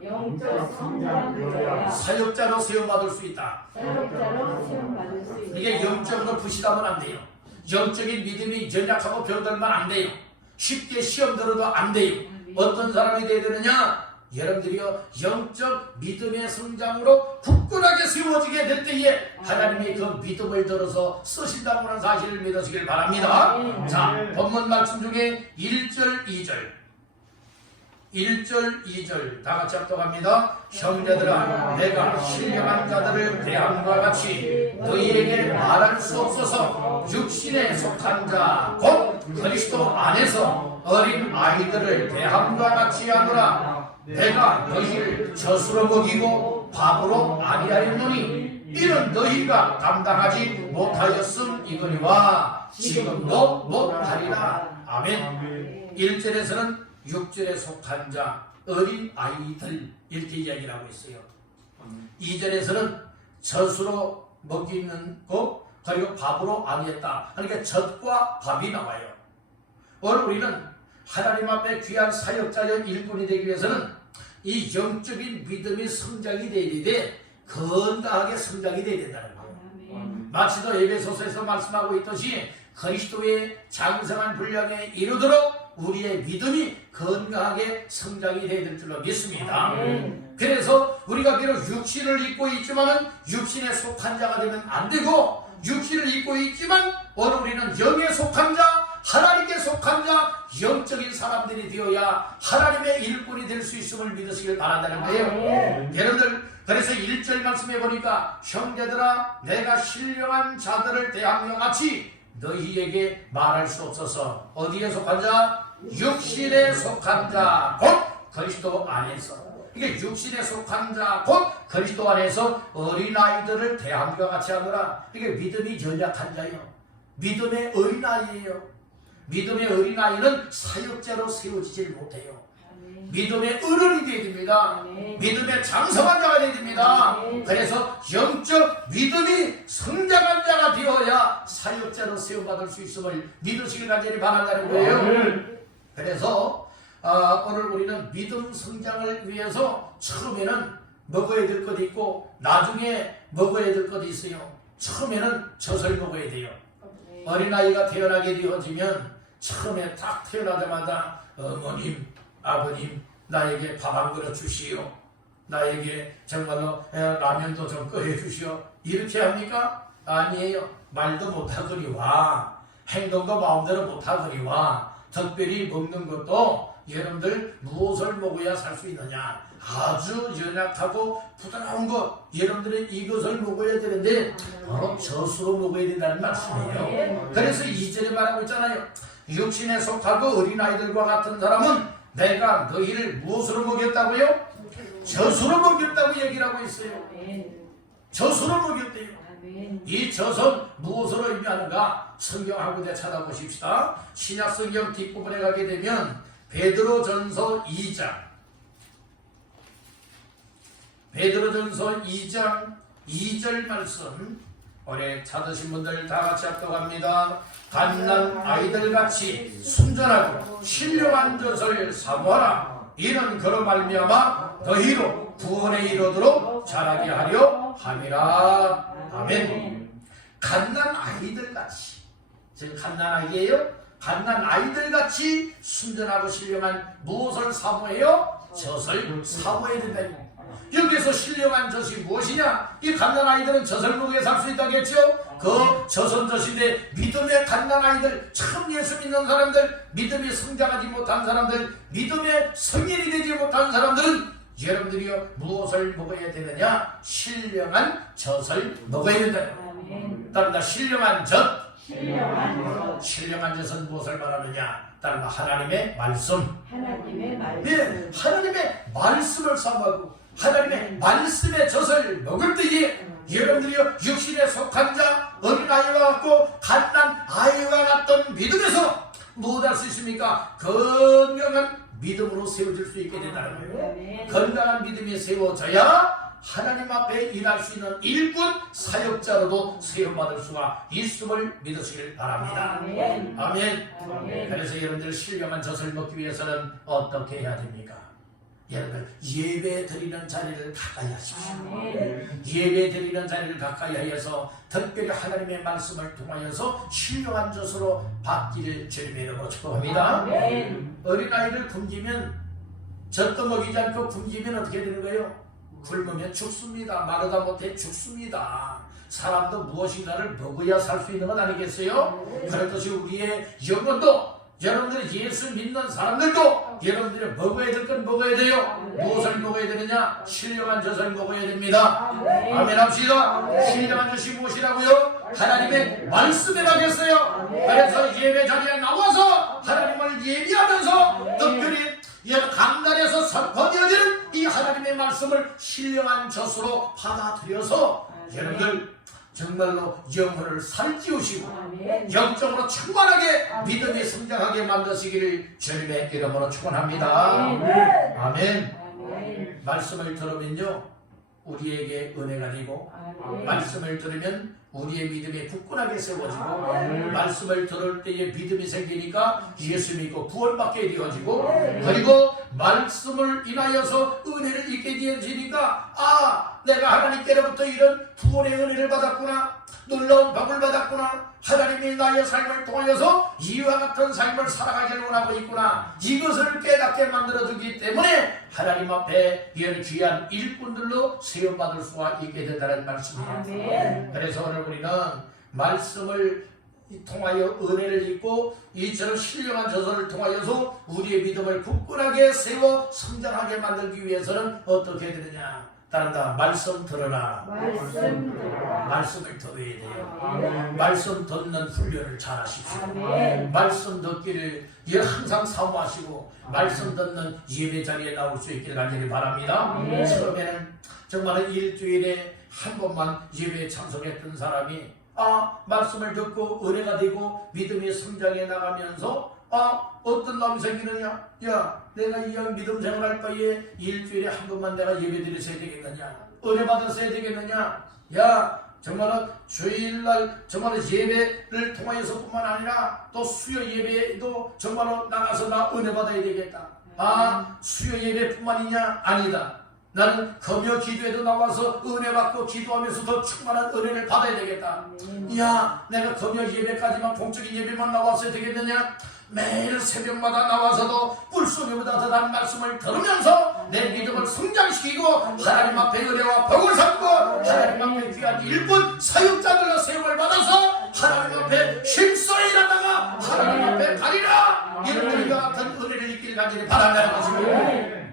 사역자로 세움받을 수 있다. 이게 영적으로 부실하면 안 돼요. 영적인 믿음이 연약하고 병들면 안 돼요. 쉽게 시험 들어도 안 돼요. 어떤 사람이 되어야 되느냐? 여러분들이요 영적 믿음의 성장으로 굳건하게 세워지게 될 때에 하나님이 그 믿음을 들어서 쓰신다고 하는 사실을 믿으시길 바랍니다. 자, 본문 말씀 중에 1절 2절 다 같이 합독합니다. 형제들아 내가 신령한 자들을 대함과 같이 너희에게 말할 수 없어서 육신에 속한 자 곧 그리스도 안에서 어린 아이들을 대함과 같이 하노라. 내가 너희를 젖으로 먹이고 밥으로 아니하였노니 이는 너희가 감당하지 못하였음이거니와 지금도 못하리라. 아멘. 1절에서는 6절에 속한 자 어린 아이들 이렇게 이야기를 하고 있어요. 2절에서는 젖으로 먹이는 것 그리고 밥으로 아니했다. 그러니까 젖과 밥이 나와요. 오늘 우리는 하나님 앞에 귀한 사역자적 일꾼이 되기 위해서는 이 영적인 믿음이 성장이 되어야 돼. 건강하게 성장이 되어야 된다는 거예요. 마치도 에베소서에서 말씀하고 있듯이 그리스도의 장성한 분량에 이르도록 우리의 믿음이 건강하게 성장이 되어야 될 줄로 믿습니다. 그래서 우리가 비록 육신을 입고 있지만은 육신에 속한 자가 되면 안 되고 육신을 입고 있지만 오늘 우리는 영에 속한 자 하나님께 속한 자 영적인 사람들이 되어야 하나님의 일꾼이 될 수 있음을 믿으시길 바란다는 거예요. 여러분들 그래서 1절 말씀해 보니까 형제들아 내가 신령한 자들을 대함과 같이 너희에게 말할 수 없어서 어디에 속한 자? 육신에 속한 자 곧 그리스도 안에서. 이게 육신에 속한 자 곧 그리스도 안에서 어린아이들을 대함과 같이 하노라. 이게 믿음이 연약한 자예요. 믿음의 어린아이예요. 믿음의 어린아이는 사역자로 세워지질 못해요. 믿음의 어른이 되어야 됩니다. 믿음의 장성한 자가 되어야 됩니다. 그래서 영적 믿음이 성장한 자가 되어야 사역자로 세워받을 수 있음을 믿으시길 간절히 바란다는 거예요. 그래서 오늘 우리는 믿음 성장을 위해서 처음에는 먹어야 될 것이 있고 나중에 먹어야 될 것이 있어요. 처음에는 젖을 먹어야 돼요. 어린아이가 태어나게 되어지면 처음에 딱 태어나자마자 어머님, 아버님 나에게 밥 한 그릇 주시오. 나에게 정말로 라면도 좀 끓여 주시오. 이렇게 합니까? 아니에요. 말도 못하거니와 행동도 마음대로 못하거니와 특별히 먹는 것도 여러분들 무엇을 먹어야 살 수 있느냐? 아주 연약하고 부드러운 것 여러분들은 이것을 먹어야 되는데 바로 젖으로 먹어야 된다는 말씀이에요. 그래서 2절에 말하고 있잖아요. 육신에 속하고 어린아이들과 같은 사람은 내가 너희를 무엇으로 먹였다고요? 젖으로 먹였다고 얘기를 하고 있어요. 젖으로 먹였대요. 이 젖은 무엇으로 의미하는가? 성경 한 군데 찾아보십시다. 신약 성경 뒷부분에 가게 되면 베드로전서 2장 베드로전서 2장 2절 말씀 오래 찾으신 분들 다 같이 합독합니다. 갓난 아이들같이 순전하고 신령한 젖을 사모하라. 이는 그로 말미암아 너희로 구원에 이르도록 자라게 하려 함이라. 아멘. 갓난 아이들같이 지금 갓난 아이예요? 갓난 아이들같이 순전하고 신령한 무엇을 사모해요? 젖을 사모해야 된다. 여기서 신령한 젖이 무엇이냐? 이 갓난 아이들은 젖을 먹여 살 수 있다겠죠? 그 젖은 젖인데 믿음의 갓난 아이들, 참 예수 믿는 사람들, 믿음이 성장하지 못한 사람들, 믿음의 성인이 되지 못한 사람들은 여러분들이요 무엇을 먹어야 되느냐? 신령한 젖을 먹어야 된다. 따릅니다. 신령한 젖. 신령한 젖은 무엇을 말하느냐? 다른 하나님의 말씀. 하나님의 말씀. 네, 하나님의 말씀을 사모하고 하나님의 말씀의 젖을 먹을 때에 여러분들이요 육신에 속한 자 어린아이와 같고 갓난 아이와 같던 믿음에서 무엇 할 수 있습니까? 건강한 믿음으로 세워질 수 있게 된다는 거예요. 건강한 믿음이 세워져야 하나님 앞에 일할 수 있는 일꾼 사역자로도 세움받을 수가 있음을 믿으시길 바랍니다. 아멘. 아멘. 아멘. 그래서 여러분들 신령한 젖을 먹기 위해서는 어떻게 해야 됩니까? 여러분 예배 드리는 자리를 가까이 하십시오. 아멘. 예배 드리는 자리를 가까이 하여서 특별히 하나님의 말씀을 통하여서 신령한 젖으로 받기를 주님의 이름으로 축복합니다. 아멘. 어린아이를 굶기면 젖도 먹이지 않고 굶기면 어떻게 되는 거예요? 굶으면 죽습니다. 마르다 못해 죽습니다. 사람도 무엇인가를 먹어야 살 수 있는 건 아니겠어요? 그렇듯이 우리의 영혼도 여러분들이 예수 믿는 사람들도 여러분들이 먹어야 될 건 먹어야 돼요. 무엇을 먹어야 되느냐? 신령한 젖을 먹어야 됩니다. 아멘 합시다. 신령한 젖이 무엇이라고요? 하나님의 말씀에 가겠어요. 그래서 예배 자리에 나와서 하나님을 예비하면서 특별히 강단에서 선포되어지는 이 하나님의 말씀을 신령한 젖으로 받아들여서 여러분들 정말로 영혼을 살찌우시고 영적으로 충만하게 믿음이 성장하게 만드시기를 주님의 이름으로 축원합니다. 아멘. 말씀을 들으면요 우리에게 은혜가 되고 말씀을 들으면 우리의 믿음이 굳건하게 세워지고 말씀을 들을 때에 믿음이 생기니까 예수 믿고 구원받게 되어지고 그리고 말씀을 인하여서 은혜를 입게 되어지니까 내가 하나님께로부터 이런 구원의 은혜를 받았구나 놀라운 복을 받았구나 하나님이 나의 삶을 통하여서 이와 같은 삶을 살아가기를 원하고 있구나 이것을 깨닫게 만들어주기 때문에 하나님 앞에 이런 귀한 일꾼들로 세움받을 수가 있게 된다는 말씀이에요. 그래서 오늘 우리는 말씀을 통하여 은혜를 입고 이처럼 신령한 저서를 통하여서 우리의 믿음을 굳건하게 세워 성장하게 만들기 위해서는 어떻게 해야 되느냐? 따른다. 말씀 들어라. 말씀을 들어야 돼요. 말씀 듣는 훈련을 잘 하십시오. 말씀 듣기를 항상 사모하시고 말씀 듣는 예배 자리에 나올 수 있기를 간절히 바랍니다. 처음에는 정말 일주일에 한 번만 예배에 참석했던 사람이 말씀을 듣고 은혜가 되고 믿음이 성장해 나가면서 어떤 마음이 생기느냐? 야, 내가 이 믿음 생활할 바에 일주일에 한 번만 내가 예배 드렸어야 되겠느냐? 은혜 받았어야 되겠느냐? 야, 정말 주일날 정말 예배를 통하여서뿐만 아니라 또 수요 예배도 정말로 나가서 나 은혜 받아야 되겠다. 수요 예배뿐만이냐? 아니다. 나는 금요 기도에도 나와서 은혜 받고 기도하면서 더 충만한 은혜를 받아야 되겠다. 야, 내가 금요 예배까지만 공적인 예배만 나왔어야 되겠느냐? 매일 새벽마다 나와서도 꿀소리보다 더한 말씀을 들으면서 내 믿음을 성장시키고 하나님 앞에 은혜와 복을 삼고 하나님 앞에 귀한 일꾼 사역자들로 세움을 받아서 하나님 앞에 힘써 일하다가 하나님 앞에 가리라 이런 우리가 같은 은혜를 입기를 간절히 바란다는 것입니다.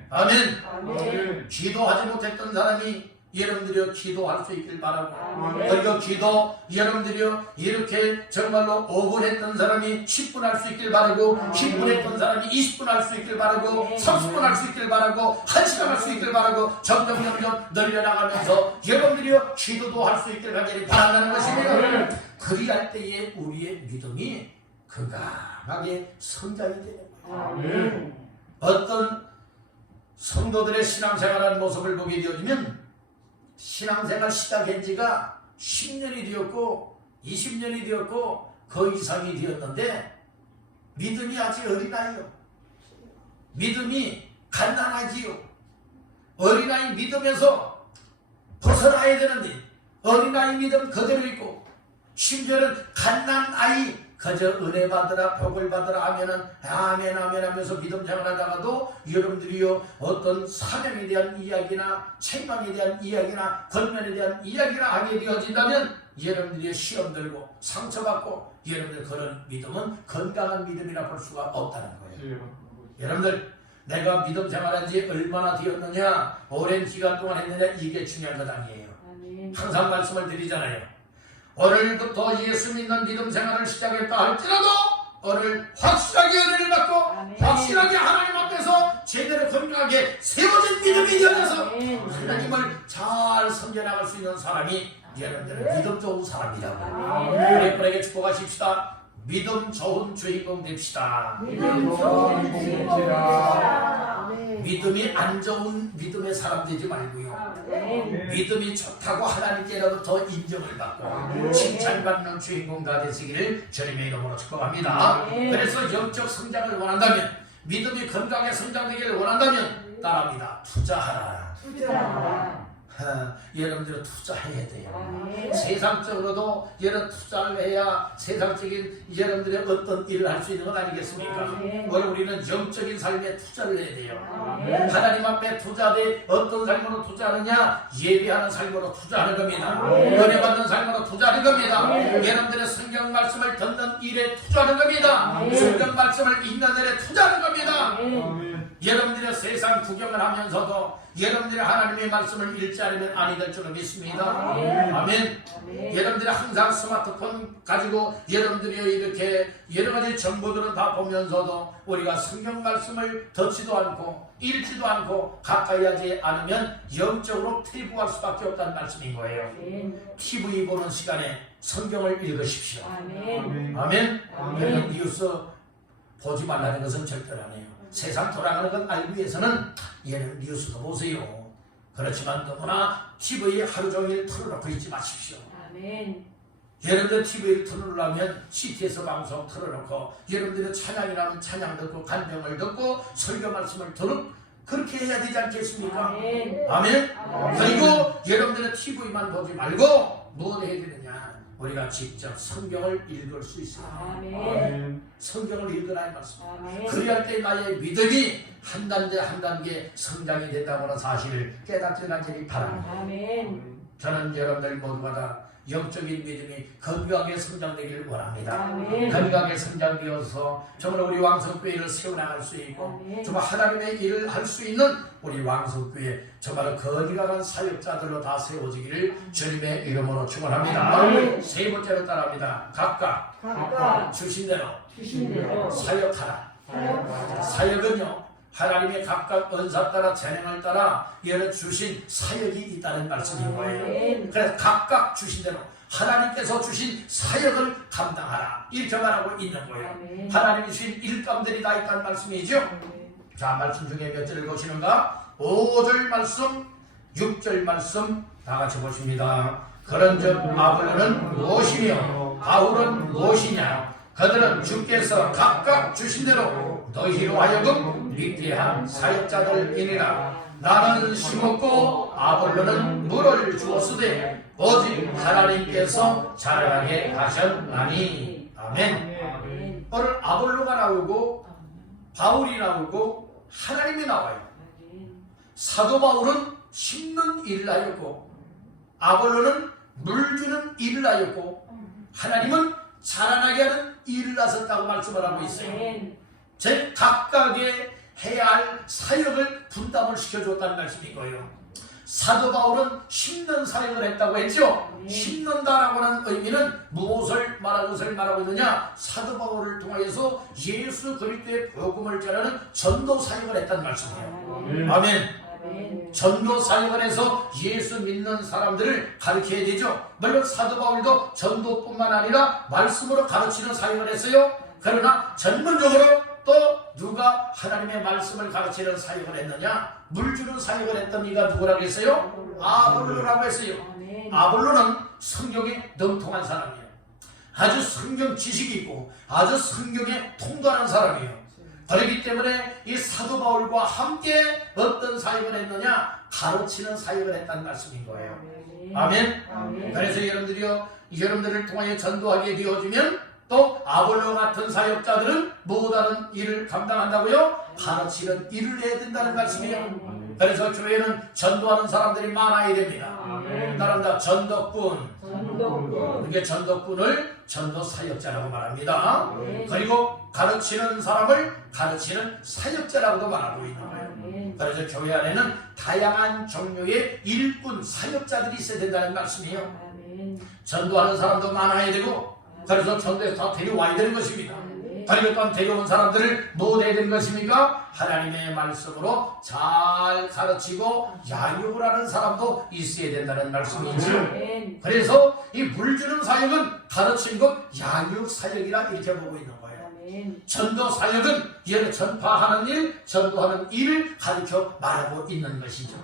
아멘. 기도하지 못했던 사람이 여러분들이 기도할 수 있길 바라고 그리고 기도 여러분들이 이렇게 정말로 5분 했던 사람이 10분 할 수 있길 바라고 10분 했던 사람이 20분 할 수 있길 바라고 30분 할 수 있길 바라고 1시간 할 수 있길 바라고 점점 늘려나가면서 여러분들이 기도도 할 수 있길 간절히 바란다는 것입니다. 그리할 때에 우리의 믿음이 건강하게 성장이 되는 거예요. 어떤 성도들의 신앙생활하는 모습을 보게 되어지면 신앙생활 시작한 지가 10년이 되었고 20년이 되었고 그 이상이 되었는데 믿음이 아직 어린아이요. 믿음이 갓난아기요. 어린아이 믿음에서 벗어나야 되는데 어린아이 믿음 그대로 있고 심지어는 갓난아이 그저 은혜 받으라 복을 받으라 하면은 아멘 아멘 하면서 믿음 생활하다가도 여러분들이요 어떤 사명에 대한 이야기나 책망에 대한 이야기나 권면에 대한 이야기나 하게 되어진다면 여러분들이 시험 들고 상처받고 여러분들 그런 믿음은 건강한 믿음이라 볼 수가 없다는 거예요. 여러분들 내가 믿음 생활한 지 얼마나 되었느냐 오랜 기간 동안 했느냐 이게 중요한 것 아니에요. 항상 말씀을 드리잖아요. 오늘부터 예수 믿는 믿음 생활을 시작했다 할지라도 오늘 확실하게 은혜를 받고 아멘. 확실하게 하나님 앞에서 제대로 건강하게 세워진 믿음이 되어서 아멘. 하나님을 잘 섬겨나갈 수 있는 사람이 여러분들은 믿음 좋은 사람이라고 아멘. 여러분에게 축복하십시다. 믿음 좋은 주인공 됩시다. 믿음 좋은 주인공 되시라. 믿음이 안 좋은 믿음의 사람 되지 말고요. 아멘. 믿음이 좋다고 하나님께로부터 인정을 받고 칭찬받는 주인공가 되시기를 주님의 이름으로 축복합니다. 아멘. 그래서 영적 성장을 원한다면, 믿음이 건강하게 성장되기를 원한다면 따라합니다. 투자하라. 투자하라. 여러분들은 투자해야 돼요. 아멘. 세상적으로도 여러 투자를 해야 세상적인 여러분들의 어떤 일을 할 수 있는 것 아니겠습니까? 아멘. 오늘 우리는 영적인 삶에 투자를 해야 돼요. 아멘. 하나님 앞에 투자돼 어떤 삶으로 투자하느냐? 예배하는 삶으로 투자하는 겁니다. 아멘. 은혜 받는 삶으로 투자하는 겁니다. 아멘. 여러분들의 성경 말씀을 듣는 일에 투자하는 겁니다. 아멘. 성경 말씀을 읽는 일에 투자하는 겁니다. 아멘. 여러분들의 세상 구경을 하면서도 여러분들의 하나님의 말씀을 읽지 않으면 아니 될 줄을 믿습니다. 아멘. 아멘. 아멘. 여러분들이 항상 스마트폰 가지고 여러분들이 이렇게 여러 가지 정보들을 다 보면서도 우리가 성경 말씀을 듣지도 않고 읽지도 않고 가까이 하지 않으면 영적으로 퇴보할 수밖에 없다는 말씀인 거예요. 아멘. TV 보는 시간에 성경을 읽으십시오. 아멘. 아멘. 아멘. 여러분 뉴스 보지 말라는 것은 절대로 아니에요. 세상 돌아가는 건 알기 위해서는 얘는 뉴스도 보세요. 그렇지만 너무나 TV에 하루 종일 틀어놓고 있지 마십시오. 아멘. 여러분들 TV를 틀어놓으려면 CT에서 방송 틀어놓고 여러분들의 찬양이라면 찬양 듣고 간병을 듣고 설교 말씀을 듣고 그렇게 해야 되지 않겠습니까? 아멘. 아멘. 아멘. 그리고 여러분들의 TV만 보지 말고 무엇을 해야 되느냐? 우리가 직접 성경을 읽을 수 있어요. 아멘. 성경을 읽으라 이 말씀. 아멘. 그리할 때 나의 믿음이 한 단계 한 단계 성장이 된다고 하는 사실을 깨닫길 간절히 바랍니다. 아멘. 저는 여러분들 모두가 다 영적인 믿음이 건강하게 성장되기를 원합니다. 아멘. 건강하게 성장되어서 정말 우리 왕성교회를 세워나갈 수 있고 아멘. 정말 하나님의 일을 할 수 있는 우리 왕성교회 정말 건강한 사역자들로 다 세워지기를 주님의 이름으로 축원합니다. 아멘. 세 번째로 따라합니다. 각각 주신 대로 사역하라. 사역하라. 사역은요 하나님의 각각 은사 따라 재능을 따라 여러 주신 사역이 있다는 말씀인 거예요. 아멘. 그래서 각각 주신 대로 하나님께서 주신 사역을 감당하라 이렇게 말하고 있는 거예요. 아멘. 하나님이 주신 일감들이 다 있다는 말씀이죠. 아멘. 자, 말씀 중에 몇 절을 보시는가? 5절 말씀, 6절 말씀 다 같이 보십니다. 그런즉 아볼로는 무엇이며 바울은 무엇이냐? 그들은 주께서 각각 주신 대로 너희로 하여금 위대한 사역자들이니라. 나는 심었고 아볼로는 물을 주었으되 오직 하나님께서 자라게 하셨나니. 아멘. 아멘. 오늘 아볼로가 나오고 바울이 나오고 하나님이 나와요. 아멘. 사도 바울은 심는 일을 하였고 아볼로는 물 주는 일을 하였고 하나님은 자라나게 하는 일을 하셨다고 말씀을 하고 있어요. 아멘. 제 각각의 해야 할 사역을 분담을 시켜줬다는 말씀인 거예요. 사도 바울은 심는 사역을 했다고 했죠. 네. 심는다라고 하는 의미는 무엇을 말하고 있느냐? 사도 바울을 통하여서 예수 그리스도의 복음을 전하는 전도 사역을 했다는 말씀이에요. 아멘. 아멘. 아멘. 전도 사역을 해서 예수 믿는 사람들을 가르쳐야 되죠. 물론 사도 바울도 전도뿐만 아니라 말씀으로 가르치는 사역을 했어요. 그러나 전문적으로 또 누가 하나님의 말씀을 가르치는 사역을 했느냐? 물 주는 사역을 했던 이가 누구라고 했어요? 아볼로라고 했어요. 아멘. 아볼로는 성경에 능통한 사람이에요. 아주 성경 지식이 있고 아주 성경에 통달한 사람이에요. 그렇기 때문에 이 사도 바울과 함께 어떤 사역을 했느냐? 가르치는 사역을 했다는 말씀인 거예요. 아멘. 아멘. 그래서 여러분들을 통하여 전도하게 되어지면 또 아볼로 같은 사역자들은 무엇하는 일을 감당한다고요? 가르치는 일을 해야 된다는 말씀이에요. 그래서 교회는 전도하는 사람들이 많아야 됩니다. 아멘. 따라한다. 전도꾼. 전도꾼. 이게 전도꾼을 전도 사역자라고 말합니다. 아멘. 그리고 가르치는 사람을 가르치는 사역자라고도 말하고 있는 거예요. 아멘. 그래서 교회 안에는 다양한 종류의 일꾼 사역자들이 있어야 된다는 말씀이에요. 아멘. 전도하는 사람도 많아야 되고 그래서 전도에 다 데려와야 되는 것입니다. 아멘. 그리고 또한 데려온 사람들을 뭐 해야 되는 것입니까? 하나님의 말씀으로 잘 가르치고 양육을 하는 사람도 있어야 된다는 말씀이죠. 아멘. 그래서 이 물주는 사역은 가르치는 것, 양육 사역이라 이렇게 보고 있는 거예요. 아멘. 전도 사역은 예를 전파하는 일, 전도하는 일을 가르쳐 말하고 있는 것이죠.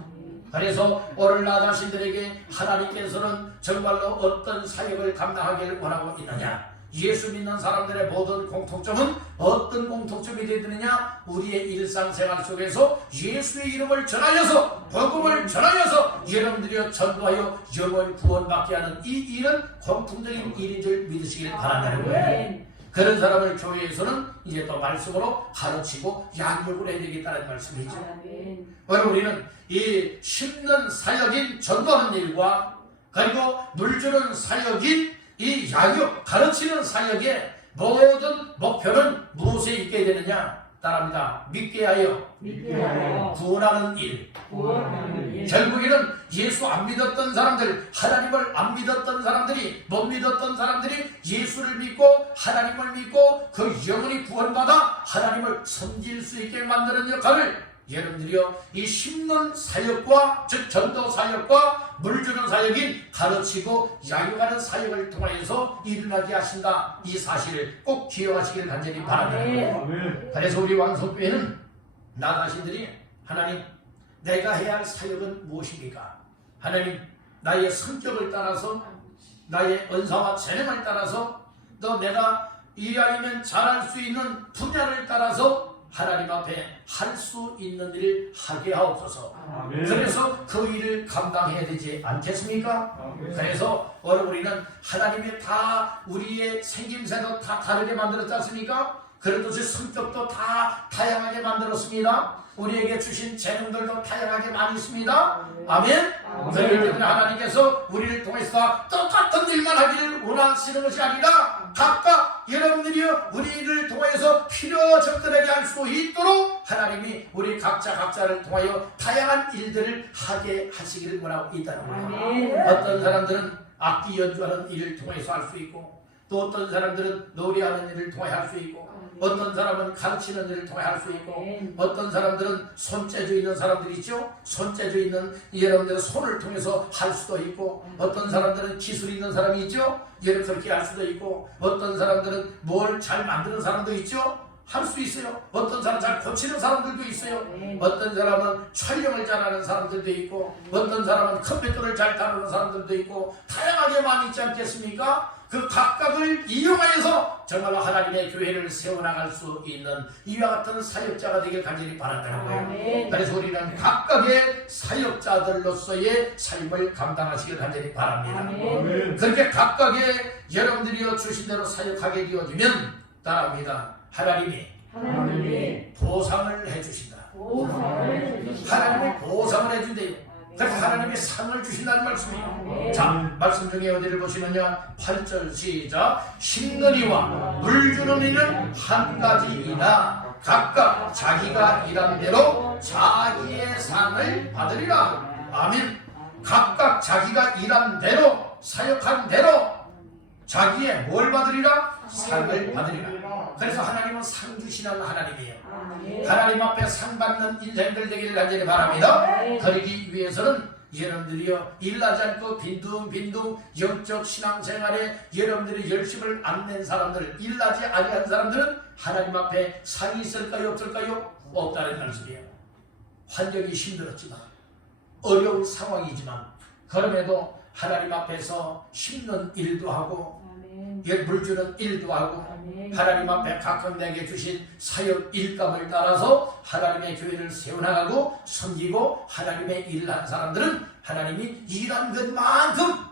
그래서 오늘 나 자신들에게 하나님께서는 정말로 어떤 사역을 감당하기를 원하고 있느냐? 예수 믿는 사람들의 모든 공통점은 어떤 공통점이 되느냐? 우리의 일상생활 속에서 예수의 이름을 전하여서 복음을 전하여서 여러분들이 전도하여 영혼 구원받게 하는 이 일은 공통적인 일인 줄 믿으시길 바란다는 거예요. 그런 사람을 교회에서는 이제 또 말씀으로 가르치고 양육을 해야 되겠다는 말씀이죠. 아멘. 오늘 우리는 이 심는 사역인 전도하는 일과 그리고 물주는 사역인 이 양육, 가르치는 사역의 모든 목표는 무엇에 있게 되느냐? 따라합니다. 믿게 하여 믿게 하여 구원하는 일. 구원하는 일. 결국에는 예수 안 믿었던 사람들, 하나님을 안 믿었던 사람들이, 못 믿었던 사람들이 예수를 믿고 하나님을 믿고 그 영혼이 구원받아 하나님을 섬길 수 있게 만드는 역할을 여러분들이요, 이 심는 사역과 즉 전도 사역과 물주는 사역인 가르치고 양육하는 사역을 통하여서 일어나게 하신다. 이 사실을 꼭 기억하시길 간절히 바랍니다. 그래서 우리 왕성교회는 나 자신들이 하나님, 내가 해야 할 사역은 무엇입니까? 하나님, 나의 성격을 따라서 나의 은사와 재능을 따라서 또 내가 이하이면 잘할 수 있는 분야를 따라서 하나님 앞에 할 수 있는 일을 하게 하옵소서. 아멘. 그래서 그 일을 감당해야 되지 않겠습니까? 그래서 오늘 우리는 하나님이 다 우리의 생김새도 다 다르게 만들었지 않습니까? 그렇듯이 성격도 다 다양하게 만들었습니다. 우리에게 주신 재능들도 다양하게 많이 있습니다. 아멘. 그렇기 때문에 하나님께서 우리를 통해서 똑같은 일만 하기를 원하시는 것이 아니라 각각 여러분들이요, 우리를 통해서 필요적절하게 할 수 있도록 하나님이 우리 각자를 통하여 다양한 일들을 하게 하시기를 원하고 있다는 거예요. 어떤 사람들은 악기 연주하는 일을 통해서 할 수 있고, 또 어떤 사람들은 노래하는 일을 통해 할 수 있고, 어떤 사람은 가르치는 일을 통해 할 수 있고, 어떤 사람들은 손재주 있는 사람들이 있죠. 손재주 있는 여러분들은 손을 통해서 할 수도 있고, 어떤 사람들은 기술 있는 사람이 있죠. 여러분 그렇게 할 수도 있고, 어떤 사람들은 뭘 잘 만드는 사람도 있죠. 할 수 있어요. 어떤 사람 잘 고치는 사람들도 있어요. 어떤 사람은 촬영을 잘하는 사람들도 있고, 어떤 사람은 컴퓨터를 잘 다루는 사람들도 있고, 다양하게 많이 있지 않겠습니까? 그 각각을 이용하여서 정말로 하나님의 교회를 세워나갈 수 있는 이와 같은 사역자가 되길 간절히 바란다는 거예요. 그래서 우리는 각각의 사역자들로서의 삶을 감당하시길 간절히 바랍니다. 그렇게 각각의 여러분들이 주신 대로 사역하게 되어지면 따라합니다. 하나님이 보상을 해주신다. 하나님이 보상을 해준대요. 그래서 하나님이 상을 주신다는 말씀이에요. 자, 말씀 중에 어디를 보시면요, 8절 시작. 심는 이와 물 주는 이는 한 가지이나 각각 자기가 일한 대로 자기의 상을 받으리라. 아멘. 각각 자기가 일한 대로, 사역한 대로 자기의 뭘 받으리라? 상을 받으리라. 그래서 하나님은 상 주시는 하나님이에요. 하나님 앞에 상 받는 인생들 되기를 간절히 바랍니다. 그러기 위해서는 여러분들이요, 일하지 않고 빈둥빈둥 영적 신앙생활에 여러분들이 열심을 안 낸 사람들, 일하지 아니한 사람들은 하나님 앞에 상이 있을까요? 없을까요? 없다는 말씀이에요. 환경이 힘들었지만, 어려운 상황이지만, 그럼에도 하나님 앞에서 심는 일도 하고 물 주는 일도 하고, 하나님 앞에 각각 내게 주신 사역 일감을 따라서 하나님의 교회를 세워나가고 섬기고 하나님의 일을 한 사람들은 하나님이 일한 것만큼,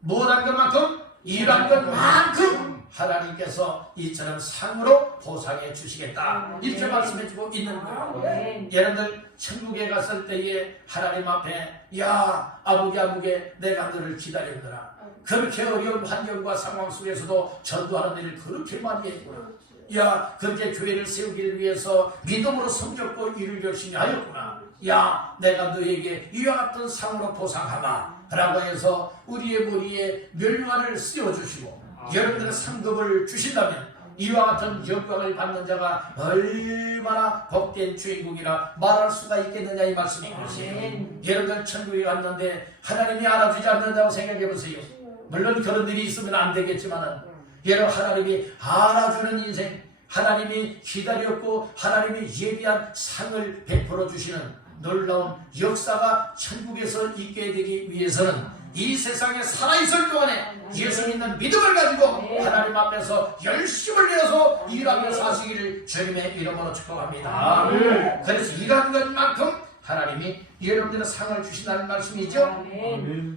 못한 것만큼, 일한 것만큼 하나님께서 이처럼 상으로 보상해 주시겠다, 이렇게 말씀해 주고 있는 거예요. 여러분들 천국에 갔을 때에 하나님 앞에, 야 아무개 내가 너를 기다렸더라. 그렇게 어려운 환경과 상황 속에서도 전도하는 일을 그렇게 많이 했구나. 야, 그렇게 교회를 세우기를 위해서 믿음으로 섬겼고 일을 열심히 하였구나. 야, 내가 너에게 이와 같은 상으로 보상하마 라고 해서 우리의 머리에 멸관을 씌워주시고 여러분들의 상급을 주신다면 이와 같은 영광을 받는 자가 얼마나 복된 주인공이라 말할 수가 있겠느냐 이 말씀이거든요. 아멘. 여러분들 천국에 갔는데 하나님이 알아주지 않는다고 생각해 보세요. 물론 그런 일이 있으면 안 되겠지만 여러분 하나님이 알아주는 인생, 하나님이 기다렸고 하나님이 예비한 상을 베풀어 주시는 놀라운 역사가 천국에서 있게 되기 위해서는 이 세상에 살아있을 동안에 예수 믿는 믿음을 가지고 하나님 앞에서 열심을 내어서 일하며 사시기를 주님의 이름으로 축복합니다. 그래서 일하는 것만큼 하나님이 여러분들의 상을 주신다는 말씀이죠.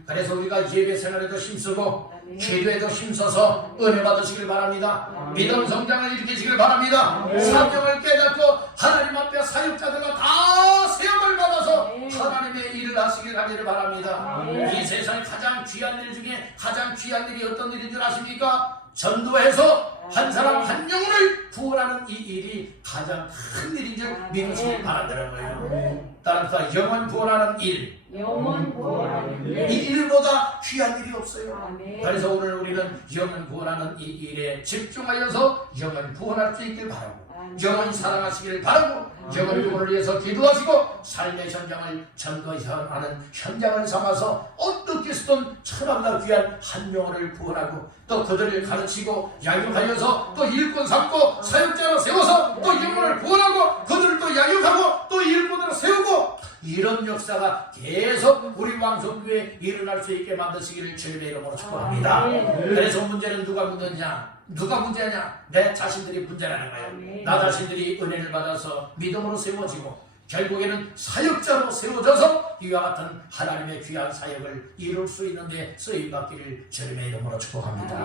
그래서 우리가 예배 생활에도 힘쓰고 기도에도 힘써서 은혜 받으시길 바랍니다. 믿음 성장을 일으키시길 바랍니다. 사명을 깨닫고 하나님 앞에 사역자들과 다 세움을 받아서 하나님의 일을 하시길 하기를 바랍니다. 이 세상에 가장 귀한 일 중에 가장 귀한 일이 어떤 일인 줄 아십니까? 전도해서 한 사람 한 영혼을 구원하는 이 일이 가장 큰 일인 줄 믿으시길 바란다는 거예요. 따라서 영혼 구원하는 일, 영원 구원하는 이 일. 일보다 귀한 일이 없어요. 아멘. 그래서 오늘 우리는 영혼 구원하는 이 일에 집중하여서 영혼 구원할 수 있길 바라고, 영혼 사랑하시기를 바라고, 영혼 구원을 위해서 기도하시고 삶의 현장을 전도하는 현장을 삼아서 어떻게 쓰든 천하보다 귀한 한 영혼을 구원하고 또 그들을 가르치고 양육하여서 또 일꾼 삼고 사역자로 세워서 또 영혼을 구원하고 그들을 또 양육하고 또 일꾼으로 세우고 이런 역사가 계속 우리 왕성교회에 일어날 수 있게 만드시기를 주님의 이름으로 축복합니다. 그래서 문제는 누가 문제냐? 누가 문제냐? 내 자신들이 문제라는 거예요. 나 자신들이 은혜를 받아서 믿음으로 세워지고 결국에는 사역자로 세워져서 이와 같은 하나님의 귀한 사역을 이룰 수 있는데 쓰임받기를 주님의 이름으로 축복합니다.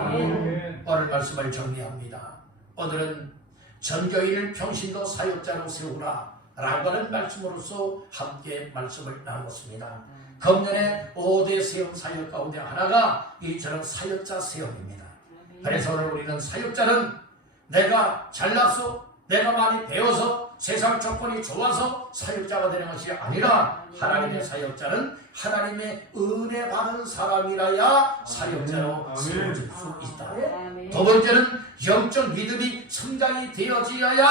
오늘 말씀을 정리합니다. 오늘은 전교인을 평신도 사역자로 세우라 라고 하는 말씀으로서 함께 말씀을 나눴습니다. 금년에 5대 세움 사역 가운데 하나가 이처럼 사역자 세움입니다. 그래서 오늘 우리는 사역자는 내가 잘나서 내가 많이 배워서 세상 조건이 좋아서 사역자가 되는 것이 아니라 하나님의 사역자는 하나님의 은혜 받은 사람이라야 사역자로 세워질 수 있다. 두 번째는 영적 믿음이 성장이 되어지어야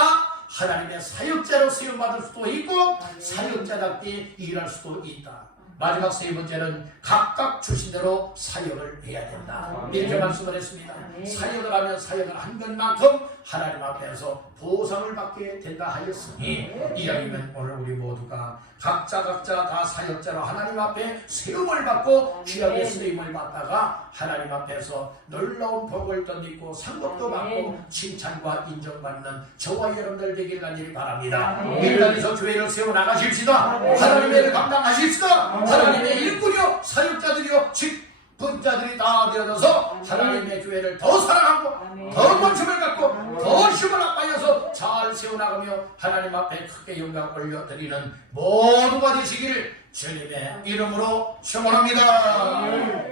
하나님의 사역자로 세움받을 수도 있고 사역자답게 일할 수도 있다. 마지막 세 번째는 각각 주신 대로 사역을 해야 된다. 이렇게 말씀을 했습니다. 사역을 하면 사역을 한 것만큼 하나님 앞에서 보상을 받게 된다 하였으니 이야기는 오늘 우리 모두가 각자 다 사역자로 하나님 앞에 세움을 받고 귀하게 쓰임을 받다가 하나님 앞에서 놀라운 복을 덧입고 상급도 받고 칭찬과 인정받는 저와 여러분들 되길 간절히 바랍니다. 이 땅에서 교회를 세워나가십시다. 하나님의 일을 감당하십시다. 하나님의 일꾼이요 사역자들이요 직분자들이 다 되어져서 하나님의 교회를 더 사랑하고 더 관심을 갖고 더 힘을 합하여서 잘 세워나가며 하나님 앞에 크게 영광 올려드리는 모두가 되시기를 주님의 이름으로 축원합니다.